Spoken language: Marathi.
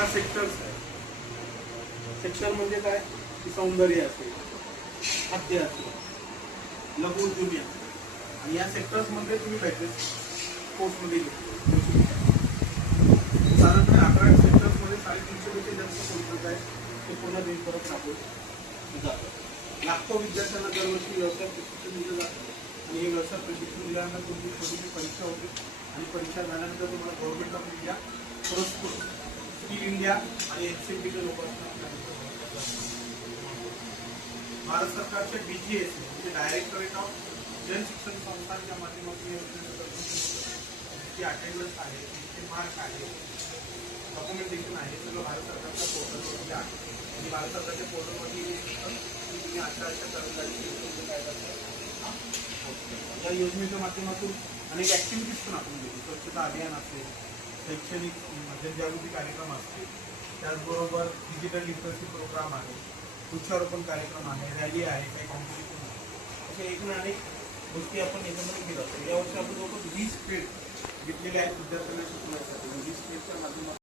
11 सेक्टर्स आहेत. सेक्टर म्हणजे काय की सौंदर्य असेल, खाद्य असेल, लघु उद्योगी असेल आणि या सेक्टर्समध्ये तुम्ही बॅचेस कोर्समध्ये घेतले. साधारण 11 सेक्टर्समध्ये 350 पेक्षा जास्त कोर्सेस आहेत ते पूर्ण देशभरात राबवले जातात. लाखो विद्यार्थ्यांना दरवर्षी व्यवसाय प्रशिक्षण दिलं जातं आणि हे व्यवसाय प्रशिक्षण दिल्यानंतर तुमची छोटीशी परीक्षा होते आणि परीक्षा झाल्यानंतर तुम्हाला गव्हर्नमेंट ऑफ इंडिया पुरस्कृत स्किल इंडिया आणि HCMPच्या लोकांना भारत सरकारच्या DGS म्हणजे डायरेक्टरेट ऑफ जन शिक्षण संस्थांच्या माध्यमातून जी अटेंडन्स आहे, जे मार्क आहे, डॉक्युमेंटेशन आहे, सगळं भारत सरकारच्या पोर्टलवरती आहे आणि भारत सरकारच्या पोर्टलवरती तुम्ही अशा कर्मचारी काय करतात. या योजनेच्या माध्यमातून अनेक ॲक्टिव्हिटीज पण आपण घेतो. स्वच्छता अभियान असेल, शैक्षणिक जनजागृती कार्यक्रम असतील, त्याचबरोबर डिजिटल लिटरसी प्रोग्राम आहे, वृक्षारोपण कार्यक्रम आहे, रॅली आहे, काही कॉम्पिटिशन आहे, अशा एकूण अनेक गोष्टी आपण याच्यामध्ये केल्या. यावर्षी आपण जवळपास 20 फील्ड घेतलेले आहेत विद्यार्थ्यांना शिकवण्यासाठी. 20 फील्डच्या माध्यमातून